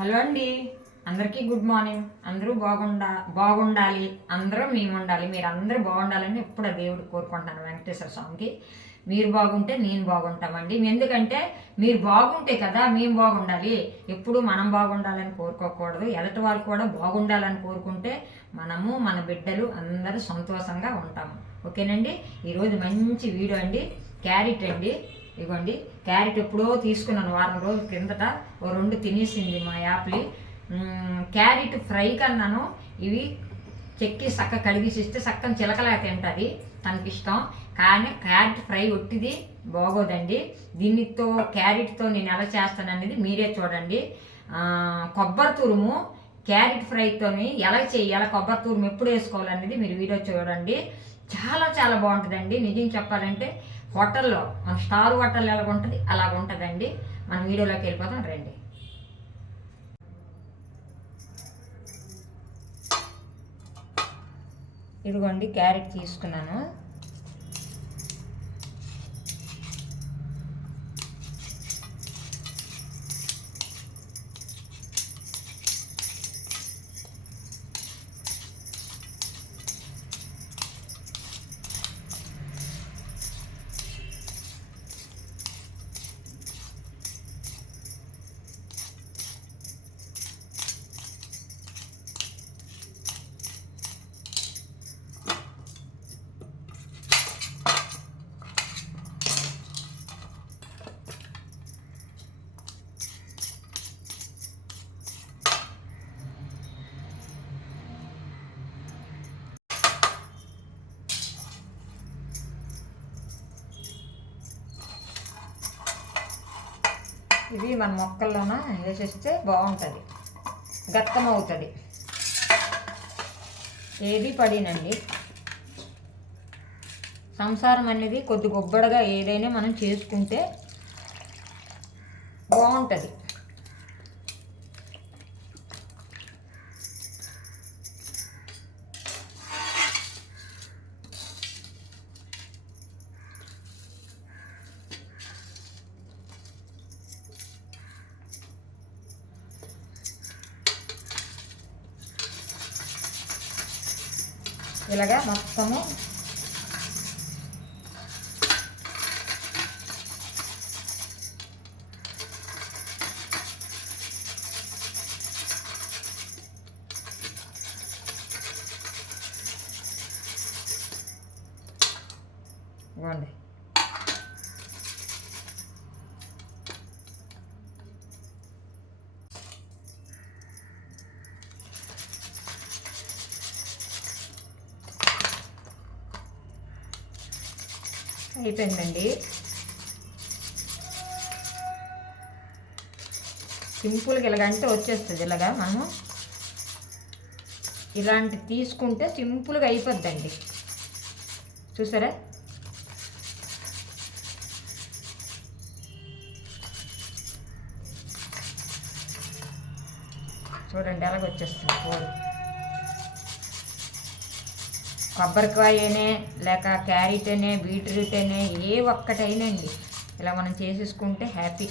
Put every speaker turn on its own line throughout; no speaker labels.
Hello అండి. అందరికీ good morning. అందరూ బాగుండా బాగుండాలి. అందరూ మేము ఉండాలి మీరు అందరూ బాగుండాలని ఎప్పుడు దేవుడు కోరుకుంటాను వెంకటేశ్వర స్వామికి. మీరు బాగుంటే నేను బాగుంటామండి. ఎందుకంటే మీరు బాగుంటే కదా మేము బాగుండాలి. ఎప్పుడు మనం బాగుండాలని కోరుకోకూడదు. ఎదటి వాళ్ళు కూడా బాగుండాలని కోరుకుంటే మనము మన బిడ్డలు అందరూ సంతోషంగా ఉంటాము. ఓకేనండి? ఈరోజు మంచి వీడియో అండి. క్యారెట్ అండి. ఇవ్వండి క్యారెట్ ఎప్పుడో తీసుకున్నాను వారం రోజుల క్రిందట ఓ రెండు తినేసింది మా యాప్లీ. క్యారెట్ ఫ్రై కన్నాను. ఇవి చెక్కి చక్క కడిగిసిస్తే చక్కని చిలకలా తింటుంది తనకి ఇష్టం కానీ క్యారెట్ ఫ్రై ఒట్టిది బాగోదండి. దీనితో క్యారెట్తో నేను ఎలా చేస్తాననేది మీరే చూడండి. కొబ్బరి తురుము క్యారెట్ ఫ్రైతోని ఎలా చేయాలి కొబ్బరి తురుము ఎప్పుడు వేసుకోవాలనేది మీరు వీడియో చూడండి. చాలా చాలా బాగుంటుందండి. నిజం చెప్పాలంటే హోటల్లో మన స్టార్ హోటల్ ఎలా ఉంటుంది అలాగ ఉంటుందండి మన వీడియోలోకి వెళ్ళిపోతాం రండి. ఇదిగోండి క్యారెట్ తీసుకున్నాను. ఇది మన మొక్కల్లోన వేసేస్తే బాగుంటుంది. గత్తం అవుతుంది ఏది పడినండి? సంసారం అనేది కొద్ది గొబ్బడగా ఏదైనా మనం చేసుకుంటే బాగుంటుంది. ఇలాగా మొత్తము ఇవ్వండి అయిపోయిందండి. సింపుల్గా ఇలాగంటే వచ్చేస్తుంది ఇలాగా మనము. ఇలాంటి తీసుకుంటే సింపుల్గా అయిపోద్దండి. చూసారా? చూడండి అలాగ వచ్చేస్తుంది కొబ్బరికాయనే లేక క్యారెట్ అనే బీట్రూట్ అనే ఏ ఒక్కటైనండి. ఇలా మనం చేసేసుకుంటే హ్యాపీ.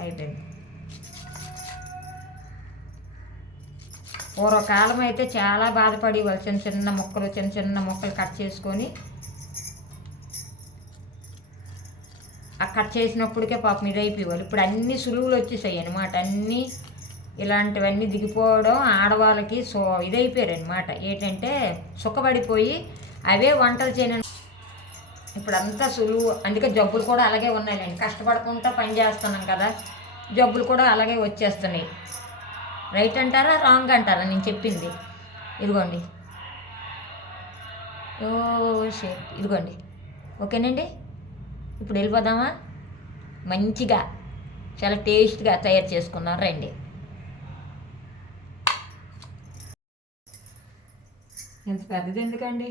అయిపోయింది. పూర్వకాలం అయితే చాలా బాధపడేవాళ్ళు. చిన్న చిన్న ముక్కలు చిన్న చిన్న ముక్కలు కట్ చేసుకొని కట్ చేసినప్పటికే పాపం ఇదైపోయేవాళ్ళు. ఇప్పుడు అన్ని సులువులు వచ్చేసాయి అనమాట అన్నీ ఇలాంటివన్నీ దిగిపోవడం ఆడవాళ్ళకి సో ఇదైపోయారు అనమాట ఏంటంటే సుఖపడిపోయి అవే వంటలు చేయను. ఇప్పుడు అంతా సులువు. అందుకే జబ్బులు కూడా అలాగే ఉన్నాయండి కష్టపడకుండా పని చేస్తున్నాం కదా. జబ్బులు కూడా అలాగే వచ్చేస్తున్నాయి. రైట్ అంటారా? రాంగ్ అంటారా? నేను చెప్పింది. ఇదిగోండి. ఓ షేట్. ఇదిగోండి. ఓకేనండి? ఇప్పుడు వెళ్ళిపోదామా? మంచిగా చాలా టేస్ట్గా తయారు చేసుకున్నాను. రండి. ఎంత పెద్దది ఎందుకండి?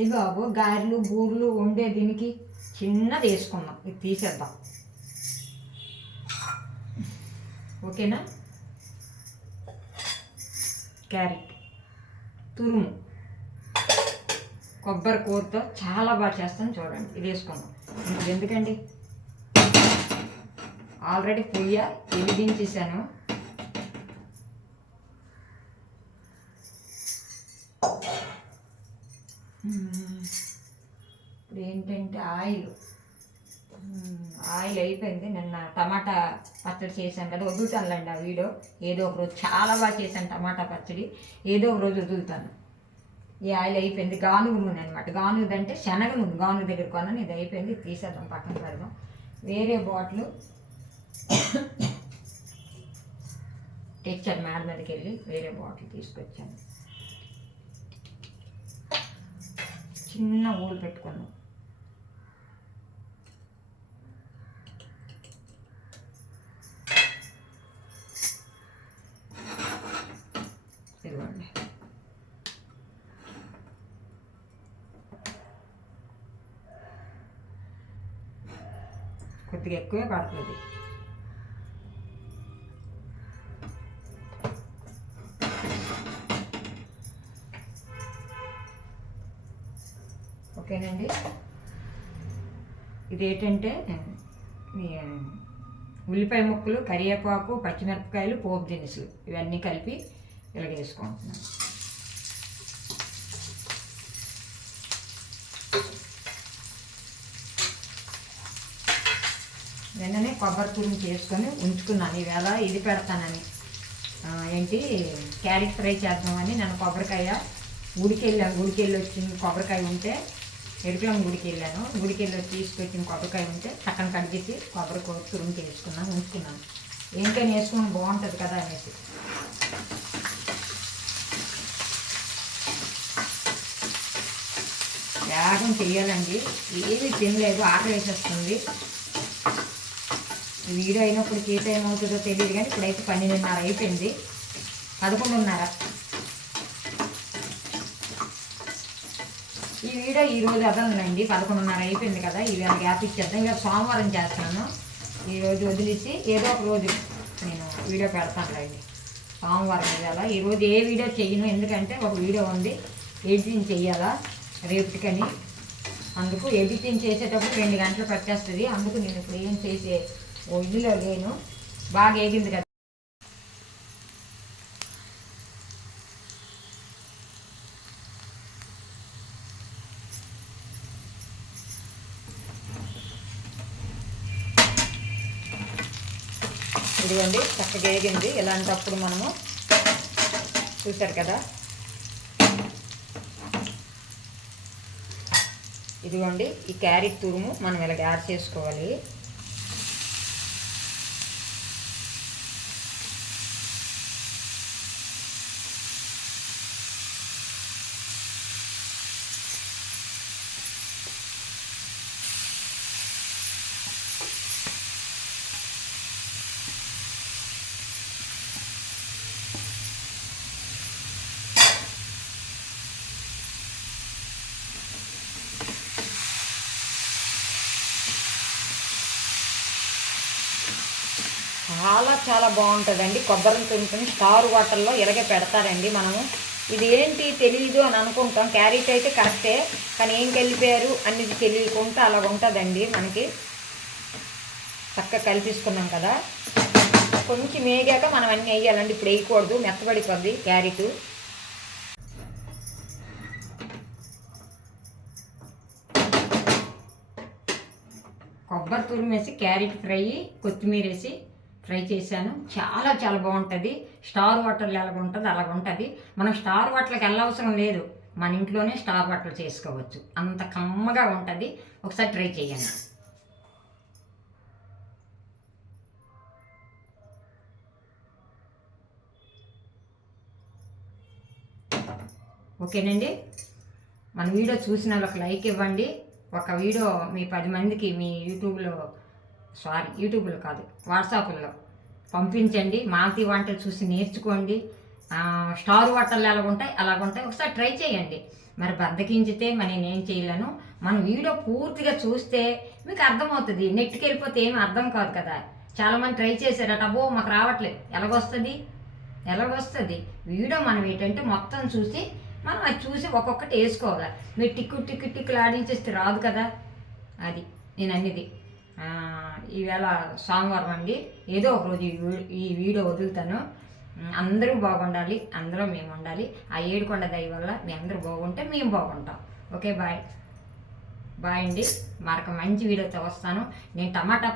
ఇది బాబు గారెలు బూరెలు వండే దీనికి చిన్నది వేసుకుందాం. ఇది తీసేద్దాం. ఓకేనా? క్యారెట్ తురుము కొబ్బరి కూరతో చాలా బాగా చేస్తాను. చూడండి ఇది వేసుకుందాం. ఎందుకండి? ఆల్రెడీ పొయ్య వెలిగించేసాను ఇప్పుడు ఏంటంటే ఆయిల్. ఆయిల్ అయిపోయింది. నిన్న టమాటా పచ్చడి చేశాను కదా వదులుతానులేండి ఆ వీడియో. ఏదో ఒక రోజు చాలా బాగా చేశాను టమాటా పచ్చడి. ఏదో ఒక రోజు వదులుతాను. ఈ ఆయిల్ అయిపోయింది. గానుగు నూనె అనమాట గానుగుదంటే శనగ నూనె. గానుగు దగ్గర కొన్నాను. ఇది అయిపోయింది. తీసేద్దాం పక్కన పెడదాం. వేరే బాటిల్ టీచర్ మేడ మీదకి వెళ్ళి వేరే బాటిల్ తీసుకొచ్చాను చిన్న ఊలు పెట్టుకున్నాం ఇదిగోండి కొద్దిగా ఎక్కువే పడుతుంది ఓకేనండి. ఇదేంటంటే ఉల్లిపాయ ముక్కలు కరివేపాకు పచ్చిమిరపకాయలు పోపు దినుసులు. ఇవన్నీ కలిపి ఇలాగేసుకుంటున్నాను వెంటనే కొబ్బరి తురుము చేసుకొని ఉంచుకున్నాను. ఈవేళ ఇది పెడతానని. ఏంటి క్యారెట్ ఫ్రై చేద్దామని నేను కొబ్బరికాయ ఉడికెళ్ళాను ఉడికెళ్ళి వచ్చింది కొబ్బరికాయ ఉంటే ఎరుపులం గుడికి వెళ్ళాను. గుడికి వెళ్ళి వచ్చి తీసుకొచ్చిన కొబ్బరికాయ ఉంటే పక్కన కట్ చేసి కొబ్బరి కూర తురుము ఉంచుకున్నాను ఏంటని వేసుకుని బాగుంటుంది కదా అనేసి. యాగం చెయ్యాలండి ఏమీ తినలేదు ఆకలి వేసేస్తుంది. ఈ వీడియో అయినప్పుడు ఏ టైం అవుతుందో తెలియదు కానీ ఇప్పుడైతే పన్నెండున్నర అయిపోయింది. పదకొండున్నర. ఈ వీడియో ఈ రోజు పదకొండున్నర అయిపోయింది కదా ఇవాళ గ్యాప్ ఇచ్చేద్దాం. ఇంకా సోమవారం చేస్తాను. ఈరోజు రోజు వదిలేసి ఏదో ఒక రోజు నేను వీడియో పెడతానులేండి సోమవారం ఇవాళ ఈరోజు ఏ వీడియో చేయను ఎందుకంటే ఒక వీడియో ఉంది. ఎడిటింగ్ చేయాలా? రేపటికని. అందుకు ఎడిటింగ్ చేసేటప్పుడు రెండు గంటలు పట్టేస్తుంది. అందుకు నేను ఇప్పుడు ఏం చేసే ఓ లేను. బాగా ఏగింది కదా. ఇదిగోండి చక్కగా వేగింది. ఇలాంటప్పుడు మనము చూశారు కదా? ఇదిగోండి ఈ క్యారెట్ తురుము మనం ఇలాగ యాడ్ చేసుకోవాలి. చాలా చాలా బాగుంటుందండి. కొబ్బరిని తుంచుకొని స్టార్ వాటర్లో ఇలాగే పెడతారండి మనము. ఇది ఏంటి తెలియదు అని అనుకుంటాం. క్యారెట్ అయితే కరెక్టే కానీ ఏం కలిపారు అనేది తెలియకుండా అలా ఉంటుందండి మనకి. చక్కగా కలిపిస్తున్నాం కదా. కొంచెం వేగాక మనం అన్నీ వేయాలండి. ఇప్పుడు వేయకూడదు మెత్తబడిపోద్ది క్యారెట్. కొబ్బరి తురిమేసి వేసి క్యారెట్ ఫ్రై కొత్తిమీర వేసి ట్రై చేశాను. చాలా చాలా బాగుంటుంది. స్టార్ వాటర్లు ఎలాగ ఉంటుంది అలాగ ఉంటుంది మనం స్టార్ వాటర్కి వెళ్ళవసరం లేదు. మన ఇంట్లోనే స్టార్ వాటర్ చేసుకోవచ్చు. అంత కమ్మగా ఉంటుంది. ఒకసారి ట్రై చేయండి. ఓకేనండి? మన వీడియో చూసిన వాళ్ళకి లైక్ ఇవ్వండి. ఒక వీడియో మీ పది మందికి మీ యూట్యూబ్లో సారీ యూట్యూబ్లో కాదు వాట్సాప్లో. పంపించండి మాల్తీ వంటలు చూసి నేర్చుకోండి. స్టార్ వాటర్లు ఎలా ఉంటాయి అలాగ ఉంటాయి ఒకసారి ట్రై చేయండి. మరి బద్దకించితే మరి నేనేం చేయలేను. మనం వీడియో పూర్తిగా చూస్తే మీకు అర్థమవుతుంది. నెట్కి వెళ్ళిపోతే ఏమి అర్థం కాదు కదా. చాలామంది ట్రై చేశారట అబ్బో మాకు రావట్లేదు. ఎలాగొస్తుంది? ఎలాగొస్తుంది? వీడియో మనం ఏంటంటే మొత్తం చూసి మనం అది చూసి ఒక్కొక్కటి వేసుకోవాలి. మీరు టిక్కు టిక్కు టిక్కులు ఆడించేస్తే రాదు కదా. అది నేను అన్నిది. ఈవేళ సోమవారం అండి. ఏదో ఒక రోజు ఈ వీ- ఈ వీడియో వదులుతాను. అందరూ బాగుండాలి అందరూ మేము ఉండాలి. ఆ ఏడుకొండ దయ వల్ల మీ అందరూ బాగుంటే మేము బాగుంటాం. Okay bye. బాయ్ అండి. మరొక మంచి వీడియోతో వస్తాను. నేను టమాటా